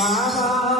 Father.